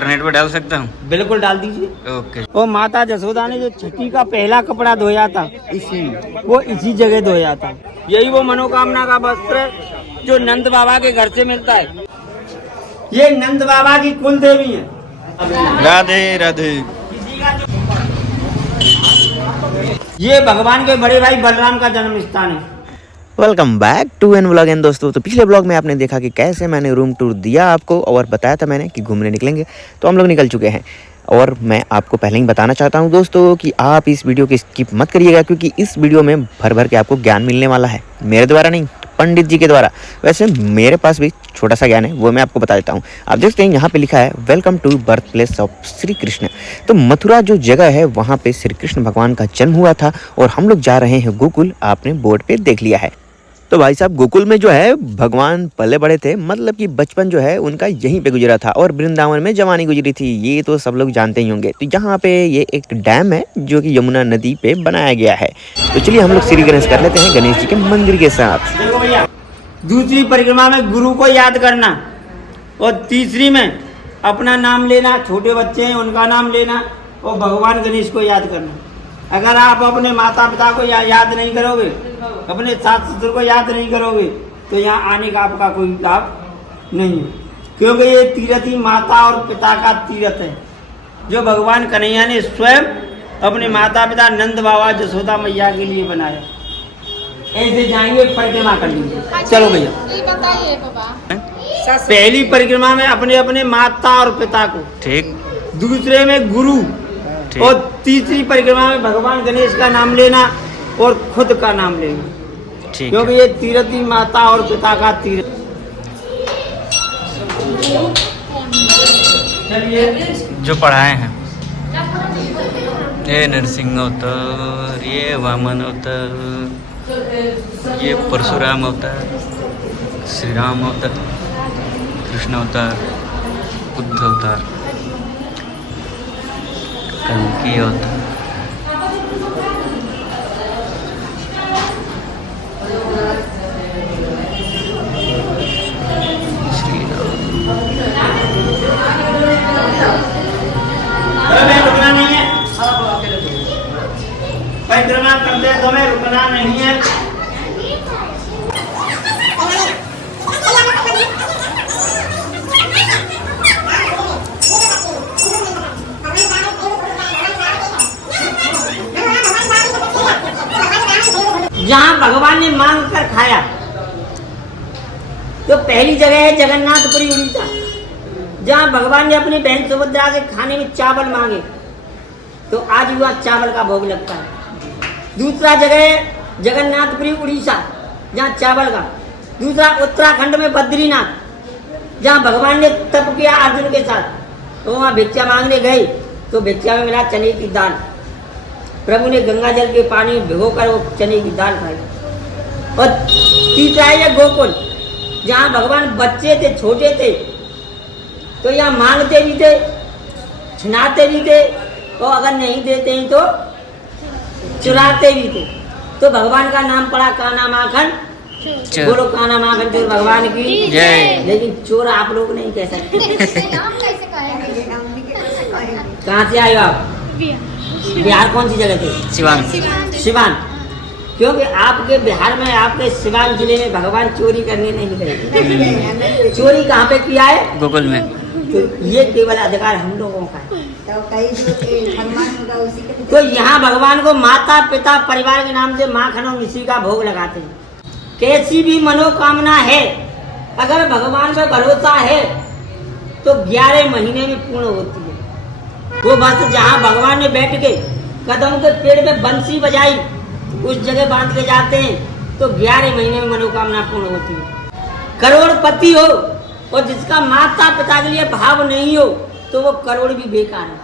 Internet पे डाल सकता हूँ? बिल्कुल डाल दीजिए। ओके। और माता जसोदा ने जो छठी का पहला कपड़ा धोया था वो इसी जगह धोया था। यही वो मनोकामना का वस्त्र है जो नंद बाबा के घर से मिलता है। ये नंद बाबा की कुल देवी है। राधे राधे। ये भगवान के बड़े भाई बलराम का जन्म स्थान है। Welcome back to an vlog. And दोस्तों, तो पिछले ब्लॉग में आपने देखा कि कैसे मैंने रूम टूर दिया आपको और बताया था मैंने कि घूमने निकलेंगे, तो हम लोग निकल चुके हैं। और मैं आपको पहले ही बताना चाहता हूं दोस्तों कि आप इस वीडियो को स्किप मत करिएगा, क्योंकि इस वीडियो में भर भर के आपको ज्ञान मिलने वाला है। मेरे द्वारा नहीं, पंडित जी के द्वारा। वैसे मेरे पास भी छोटा सा ज्ञान है, वो मैं आपको बता देता हूँ। आप देखते हैं यहाँ पे लिखा है welcome to birth place of Shri Krishna. तो मथुरा जो जगह है वहाँ पे श्री कृष्ण भगवान का जन्म हुआ था और हम लोग जा रहे हैं गोकुल। आपने बोर्ड पे देख लिया है। तो भाई साहब, गोकुल में जो है भगवान पले बड़े थे, मतलब कि बचपन जो है उनका यहीं पे गुजरा था और वृंदावन में जवानी गुजरी थी। ये तो सब लोग जानते ही होंगे। तो यहाँ पे ये एक डैम है जो कि यमुना नदी पे बनाया गया है। तो चलिए हम लोग श्री गणेश कर लेते हैं गणेश जी के मंदिर के साथ। देखो भैया, दूसरी परिक्रमा में गुरु को याद करना और तीसरी में अपना नाम लेना, छोटे बच्चे हैं उनका नाम लेना और भगवान गणेश को याद करना। अगर आप अपने माता पिता को याद नहीं करोगे, अपने सास ससुर को याद नहीं करोगे, तो यहाँ आने का आपका कोई लाभ नहीं है, क्योंकि ये तीर्थ ही माता और पिता का तीर्थ है जो भगवान कन्हैया ने स्वयं अपने माता पिता नंद बाबा जसोदा मैया के लिए बनाया। ऐसे जाएंगे, परिक्रमा कर लीजिए। चलो भैया, बताइए बाबा। पहली परिक्रमा में अपने अपने माता और पिता को, ठीक। दूसरे में गुरु, और तीसरी परिक्रमा में भगवान गणेश का नाम लेना और खुद का नाम लेना, ठीक। क्योंकि ये तीर्थ ही माता और पिता का तीर्थ। जो पढ़ाए हैं, ये नरसिंह अवतार, ये वामन अवतार, ये परशुराम अवतार, श्री राम अवतार, कृष्ण अवतार, बुद्ध अवतार, कल्कि अवतार, श्री रुकना नहीं है, परिक्रमा करते समय रुकना नहीं है। जहाँ भगवान ने मांग कर खाया, तो पहली जगह है जगन्नाथपुरी उड़ीसा, जहाँ भगवान ने अपनी बहन सुभद्रा से खाने में चावल मांगे, तो आज भी वहाँ चावल का भोग लगता है। दूसरा जगह है जगन्नाथपुरी उड़ीसा, जहाँ चावल का। दूसरा उत्तराखंड में बद्रीनाथ, जहाँ भगवान ने तप किया अर्जुन के साथ, तो वहाँ भिक्षा मांगने गए तो भिक्षा में मिला चने की दाल। प्रभु ने गंगा जल के पानी में भिगोकर वो चने की दाल खाई। और तीसरा है गोकुल, जहाँ भगवान बच्चे थे, छोटे थे, तो यहाँ मांगते भी थे, छिनाते भी थे, और अगर नहीं देते हैं तो चुराते भी थे। तो भगवान का नाम पड़ा काना माखन। बोलो काना माखन चोर भगवान की जय। लेकिन चोर आप लोग नहीं कह सकते। कहाँ से आए हो आप? बिहार कौन सी जगह थे? सिवान। सिवान। क्योंकि आपके बिहार में, आपके सिवान जिले में भगवान चोरी करने नहीं गए। चोरी कहाँ पे किया है? गोकुल में। तो ये केवल अधिकार हम लोगों का है। तो यहाँ भगवान को माता पिता परिवार के नाम से माखन और मिश्री का भोग लगाते हैं। कैसी भी मनोकामना है, अगर भगवान पर भरोसा है तो 11 महीने में पूर्ण होती है। वो बस जहाँ भगवान ने बैठ के कदम के पेड़ में बंसी बजाई, उस जगह बांध के जाते हैं तो 11 महीने में मनोकामना पूर्ण होती है। करोड़पति हो और जिसका माता पिता के लिए भाव नहीं हो, तो वो करोड़ भी बेकार है।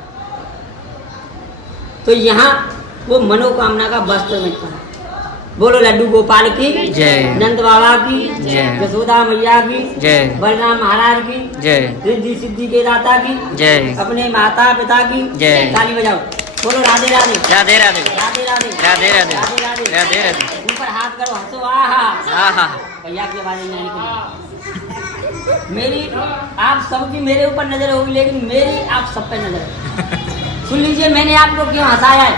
तो यहाँ वो मनोकामना का वस्त्र मिलता है। बोलो लड्डू गोपाल की जय, नंद बाबा की जय, यशोदा मैया की जय, बलराम महाराज की जय, रिद्धि सिद्धि के दाता की जय, अपने माता पिता की जय। ताली बजाओ, बोलो राधे राधे राधे राधे राधे राधे राधे राधे राधे राधे राधे राधे। ऊपर हाथ करो, हंसो, आहा। आहा। भैया की आवाज नहीं निकली। मेरी आप सबकी मेरे ऊपर नजर होगी, लेकिन मेरी आप सब पे नजर है। सुन लीजिए, मैंने आपको क्यों हंसाया है।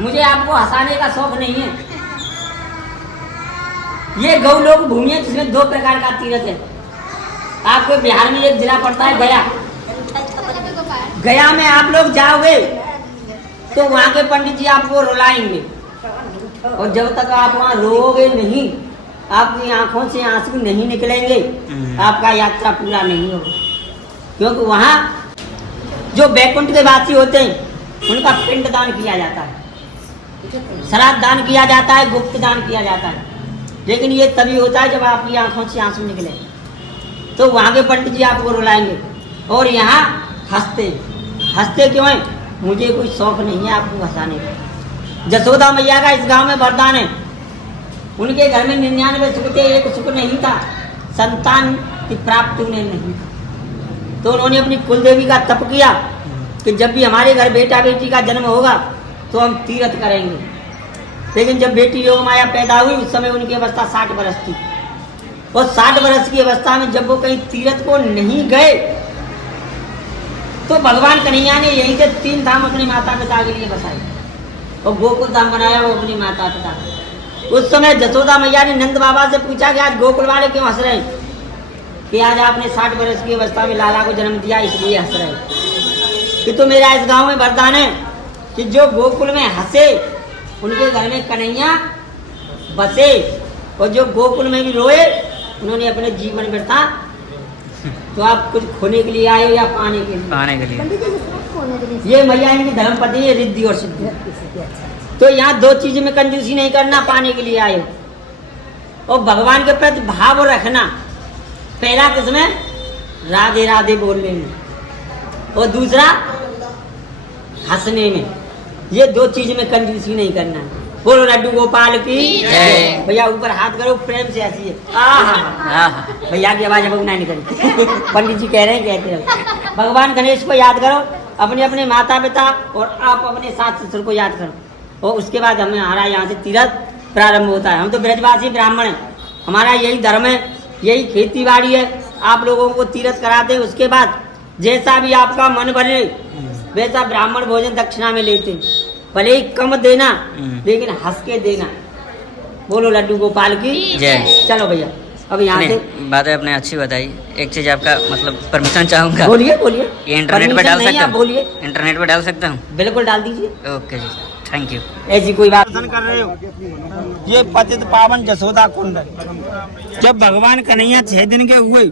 मुझे आपको हंसाने का शौक नहीं है। ये गौलोक भूमि है जिसमें 2 प्रकार का तीर्थ है। आपको बिहार में एक जिला पड़ता है गया। गया में आप लोग जाओगे तो वहाँ के पंडित जी आपको रुलाएंगे, और जब तक आप वहाँ रोओगे नहीं, आपकी आंखों से आंसू नहीं निकलेंगे, आपका यात्रा पूरा नहीं होगा। क्योंकि वहाँ जो बैकुंठ के वासी होते हैं उनका पिंड दान किया जाता है, श्राद्ध दान किया जाता है, गुप्त दान किया जाता है। लेकिन ये तभी होता है जब आपकी आंखों से आंसू निकले, तो वहाँ के पंडित जी आपको रुलाएंगे। और यहाँ हंसते क्यों हैं? मुझे कोई शौक नहीं है आपको हंसाने का। जसोदा मैया का इस गांव में वरदान है। उनके घर में 99 सुख थे, एक सुख नहीं था, संतान की प्राप्ति उन्हें नहीं था। तो उन्होंने अपनी कुलदेवी का तप किया कि जब भी हमारे घर बेटा बेटी का जन्म होगा तो हम तीर्थ करेंगे। लेकिन जब बेटी योग माया पैदा हुई उस समय उनकी अवस्था 60 वर्ष थी, और 60 वर्ष की अवस्था में जब वो कहीं तीर्थ को नहीं गए तो भगवान कन्हैया ने यहीं से 3 धाम अपनी माता पिता के लिए बसाए, और गोकुल धाम बनाया वो अपनी माता पिता। उस समय जसोदा मैया ने नंद बाबा से पूछा कि आज गोकुल वाले क्यों हंस रहे हैं? कि आज आपने 60 वर्ष की अवस्था में लाला को जन्म दिया इसलिए हंस रहे हैं। कि तो मेरा इस गांव में वरदान है कि जो गोकुल में हंसे उनके घर में कन्हैया बसे, और जो गोकुल में भी रोए उन्होंने अपने जीवन व्यर्था। तो आप कुछ खोने के लिए आए हो या पाने के लिए? पाने के लिए। ये मैया इनकी धर्म पत्नी है, रिद्धि और सिद्धि। तो यहाँ 2 चीज में कंजूसी नहीं करना, पाने के लिए आए हो और भगवान के प्रति भाव रखना। पहला किसमें? राधे राधे बोलने में, और दूसरा हंसने में। ये 2 चीज में कंजूसी नहीं करना है। बोलो लड्डू गोपाल की जय। भैया ऊपर हाथ करो, प्रेम से हंसिए। भैया की आवाज अब नहीं निकलती। पंडित जी कह रहे हैं, कहते रहो। भगवान गणेश को याद करो, अपने अपने माता पिता और आप अपने सास ससुर को याद करो, और उसके बाद हमारा यहाँ से तीर्थ प्रारंभ होता है। हम तो ब्रजवासी ब्राह्मण हैं, हमारा यही धर्म है, यही खेती बाड़ी है। आप लोगों को तीर्थ कराते हैं, उसके बाद जैसा भी आपका मन बने वैसा ब्राह्मण भोजन दक्षिणा में लेते हैं। भले ही कम देना लेकिन हंस के देना। बोलो लड्डू गोपाल की जय। चलो भैया अब यहाँ से बातें आपने अच्छी बताई। एक चीज आपका मतलब परमिशन चाहूंगा। बोलिए बोलिए। ये इंटरनेट पे डाल सकता हूँ? बोलिए। इंटरनेट पे डाल सकता हूँ? बिल्कुल डाल दीजिए। ओके जी, थैंक यू। ऐसी कोई बात कर रहे हो। ये पतित पावन जसोदा कुंड है। जब भगवान कन्हैया 6 दिन के हुए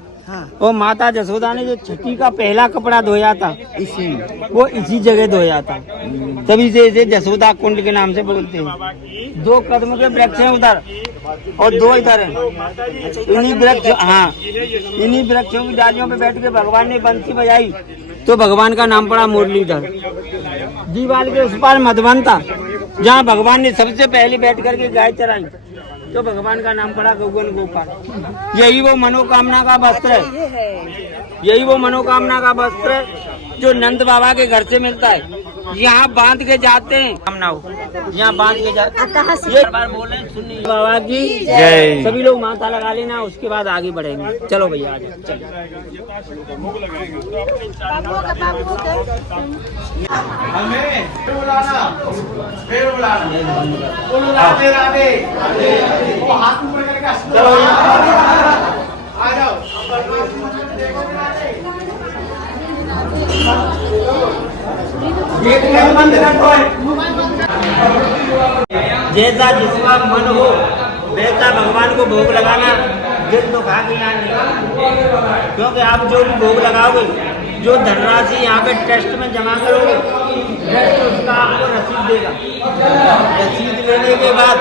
और माता जसोदा ने जो छठी का पहला कपड़ा धोया था वो इसी जगह धोया था, तभी से इसे जसोदा कुंड के नाम से बोलते हैं। 2 कदम के वृक्ष हैं उधर और 2 इधर हैं। इन्हीं वृक्ष इन्हीं वृक्षों की डालियों पे बैठ के भगवान ने बंसी बजाई तो भगवान का नाम पड़ा मुरलीधर। दीवार के उस पार मधुबन था जहाँ भगवान ने सबसे पहले बैठ करके गाय चराई, तो भगवान का नाम पड़ा गौगन गोपाल। यही वो मनोकामना का वस्त्र है, यही वो मनोकामना का वस्त्र है जो नंद बाबा के घर से मिलता है। यहाँ बांध के जाते हैं, यहाँ बांध के जाते हैं। ये बार बोल रहे हैं, सुनिए बाबा की जय। सभी लोग माथा लगा लेना, उसके बाद आगे बढ़ेंगे। चलो भैया आ जाओ, चलो। जैसा जिसका मन हो वैसा भगवान को भोग लगाना, दिल तो खा के यहाँ नहीं। क्योंकि आप जो भी भोग लगाओगे, जो धनराशि यहाँ पे ट्रस्ट में जमा करोगे, ट्रस्ट उसका आपको रसीद देगा। रसीद लेने के बाद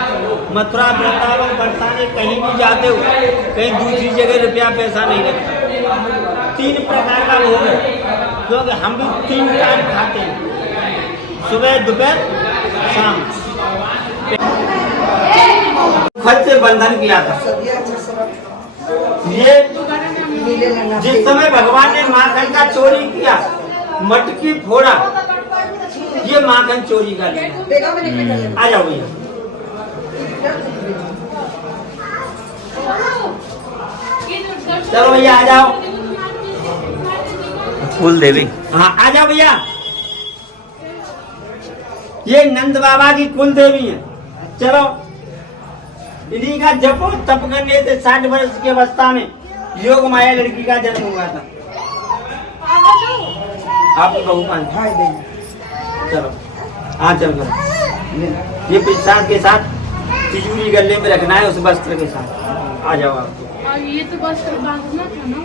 मथुरा वृंदावन बरसाने कहीं भी जाते हो, कहीं दूसरी जगह रुपया पैसा नहीं लगता। 3 प्रकार का भोग है, क्योंकि हम भी 3 टाइम खाते हैं, सुबह दोपहर शाम। फल से बंधन किया था। ये जिस समय भगवान ने माखन का चोरी किया, मटकी फोड़ा, ये माखन चोरी कर लिया। आ जाओ भैया। चलो भैया आ जाओ। कुल देवी। हाँ आ जाओ भैया। ये नंद बाबा की कुल देवी है। चलो इन्हीं का जपो तप करने से 60 वर्ष की अवस्था में योग माया लड़की का जन्म हुआ था। आपकी बहू पान चलो हाँ चल कर ये प्रसाद के साथ तिजोरी गले में रखना है उस वस्त्र के साथ। आ जाओ आप। ये तो बस बांधना था ना।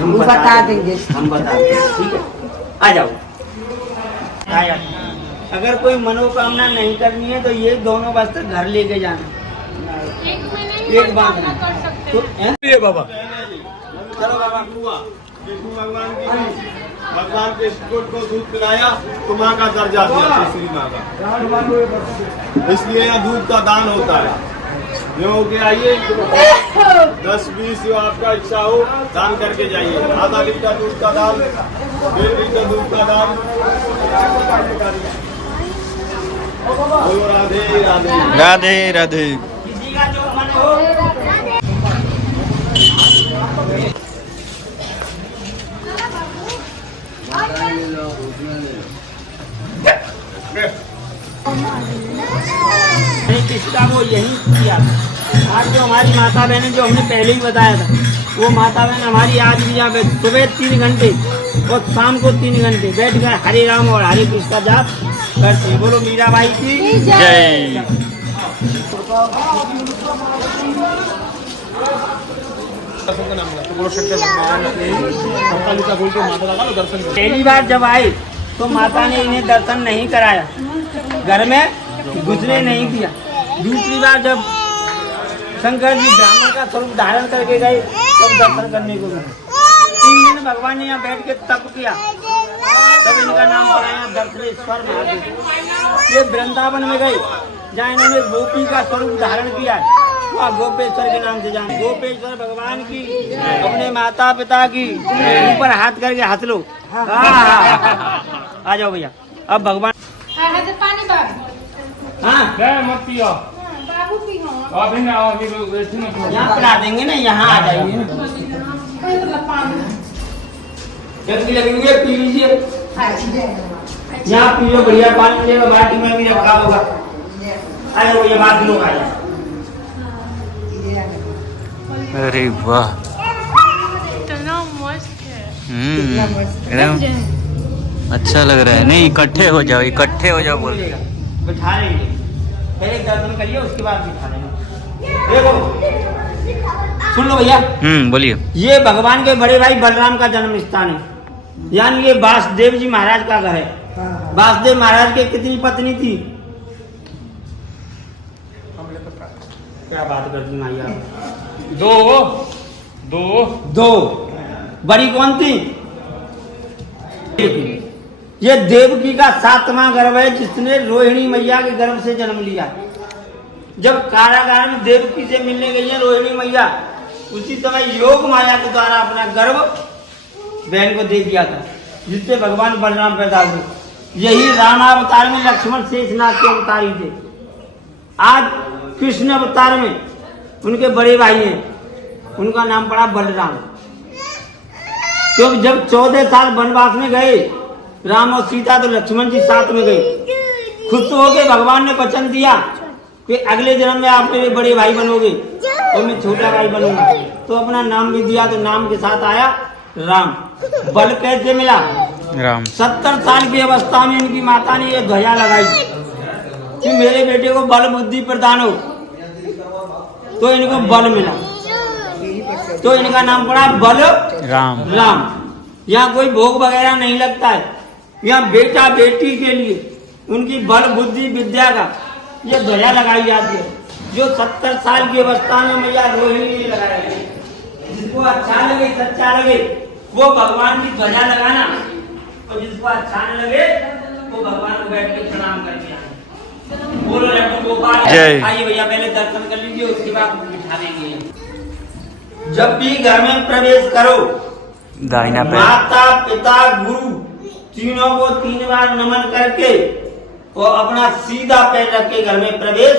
हम बता देंगे ठीक है। आ जाओ। अगर कोई मनोकामना नहीं करनी है तो ये दोनों वस्त्र घर लेके जाना। एक बात कर सकते तो ये बाबा चलो बाबा। भगवान के कोट को दूध पिलाया तो माँ का दर्जा दिया श्री माँ का, इसलिए यहाँ दूध का दान होता है। जो के आइए 10-20 जो आपका इच्छा हो दान करके जाइए। आधा लीटर दूध का दान, 1.5 लीटर दूध का दान। बोलो राधे राधे राधे राधे। किसी का जो मन हो। किसका वो यही किया। आज जो हमारी माता बहन जो हमने पहले ही बताया था वो माता बहन हमारी आज भी यहाँ सुबह 3 घंटे और शाम को 3 घंटे बैठ कर हरे राम और हरे कृष्ण का जाप करते। बोलो मीराबाई की जय। पहली बार जब आए तो माता ने इन्हें दर्शन नहीं कराया, घर में घुसने नहीं दिया। दूसरी बार जब शंकर जी ब्राह्मण का स्वरूप धारण करके गए तब दर्शन करने को मिला। 3 दिन भगवान ने यहाँ बैठ के तप किया, तब इनका नाम पड़ा दर्शनेश्वर महादेव। ये वृंदावन में गए जहाँ इन्होंने गोपी का स्वरूप धारण किया, वहाँ गोपेश्वर के नाम से जाने। गोपेश्वर भगवान की, अपने माता पिता की ऊपर हाथ करके हंस लो। आ जाओ भैया। अब भगवान पानी बाबू। हाँ मत पियो बाबू पी हो। अभी ना अभी यहाँ पिला देंगे ना, यहाँ आ जाइए। जल्दी लगेंगे पी लीजिए। यहाँ पियो बढ़िया पानी मिलेगा, बाल्टी में भी रखा होगा। आ जाओ भैया, बात लोग आ जाओ। अरे वाह। इतना मस्त है। एकदम अच्छा लग रहा है। नहीं इकट्ठे हो जाओ, इकट्ठे हो जाओ बोल। बिठा लेंगे, पहले दर्शन करिए उसके बाद बिठा लेंगे। देखो सुन लो भैया। बोलिए। ये भगवान के बड़े भाई बलराम का जन्म स्थान है, यानी ये वासुदेव जी महाराज का घर है। वासुदेव महाराज के कितनी पत्नी थी? क्या बात करती माइया? दो। बड़ी कौन थी? ये देवकी का 7वां गर्भ है जिसने रोहिणी मैया के गर्भ से जन्म लिया। जब कारागार में देवकी से मिलने गई है रोहिणी मैया, उसी समय योग माया के द्वारा अपना गर्भ बहन को दे दिया था, जिससे भगवान बलराम पैदा हुए। यही रामावतार में लक्ष्मण शेषनाग के अवतारी थे। आज कृष्ण अवतार में उनके बड़े भाई हैं, उनका नाम पड़ा बलराम। क्योंकि जब 14 साल वनवास में गए राम और सीता, तो लक्ष्मण जी साथ में गए। खुश होके भगवान ने वचन दिया कि अगले जन्म में आप मेरे बड़े भाई बनोगे और मैं छोटा भाई बनूंगा। तो अपना नाम भी दिया, तो नाम के साथ आया राम। बल कैसे मिला? राम। 70 साल की अवस्था में इनकी माता ने ये ध्वजा लगाई कि मेरे बेटे को बल बुद्धि प्रदान हो, तो इनको बल मिला, तो इनका नाम पड़ा बल राम। यहाँ कोई भोग वगैरह नहीं लगता है। यहाँ बेटा बेटी के लिए उनकी बल बुद्धि विद्या का ये ध्वजा लगाई जाती है, जो 70 साल की अवस्था में मैया रोहिणी ने लगाई है। जिसको अच्छा लगे, सच्चा लगे, वो भगवान की ध्वजा लगाना, और जिसको अच्छा न लगे वो भगवान को बैठ के प्रणाम करके आए। बोलो लड्डू गोपाल जय। आइए भैया, पहले दर्शन कर लीजिए, उसके बाद बिठा देंगे। जब भी घर में प्रवेश करो, दाहिना पैर। माता पिता गुरु तीनों को 3 बार नमन करके और अपना सीधा पैर रख के घर में प्रवेश,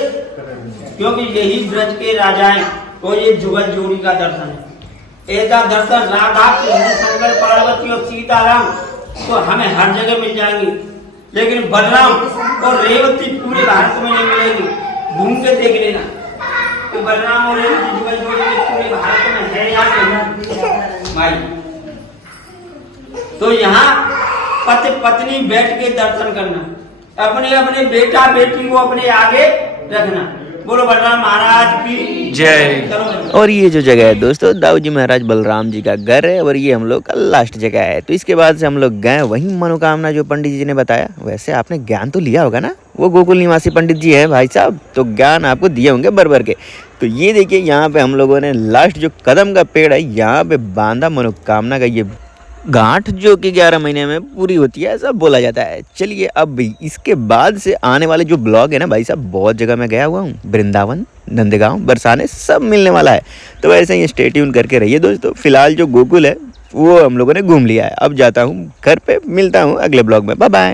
क्योंकि यही ब्रज के राजा हैं और ये जुगल जोड़ी का दर्शन है। ऐसा दर्शन राधा कृष्ण शंकर पार्वती और सीताराम तो हमें हर जगह मिल जाएंगे, लेकिन बलराम और रेवती पूरे भारत में नहीं मिलेगी। घूम के देख लेना कि बलराम और रेवती जुगल जोड़ी पूरे भारत में है या नहीं भाई। तो यहाँ पति पत्नी बैठ के दर्शन करना, अपने अपने बेटा बेटी को अपने आगे रखना। बोलो बलराम महाराज की जय। और ये जो जगह है दोस्तों, दाऊ जी महाराज बलराम जी का घर है और ये हम लोग का लास्ट जगह है। तो इसके बाद से हम लोग गए वही मनोकामना जो पंडित जी ने बताया। वैसे आपने ज्ञान तो लिया होगा ना, वो गोकुल निवासी पंडित जी हैं भाई साहब, तो ज्ञान आपको दिए होंगे भर के। तो ये देखिए यहाँ पे हम लोगों ने लास्ट जो कदम का पेड़ है यहाँ पे बांधा मनोकामना का ये गांठ, जो कि 11 महीने में पूरी होती है ऐसा बोला जाता है। चलिए अब इसके बाद से आने वाले जो ब्लॉग है ना भाई साहब, बहुत जगह मैं गया हुआ हूँ, वृंदावन, नंदगांव, बरसाने सब मिलने वाला है। तो वैसे ही स्टे ट्यून करके रहिए दोस्तों। फिलहाल जो गोकुल है वो हम लोगों ने घूम लिया है, अब जाता हूँ घर पे, मिलता हूँ अगले ब्लॉग में, बाय बाय।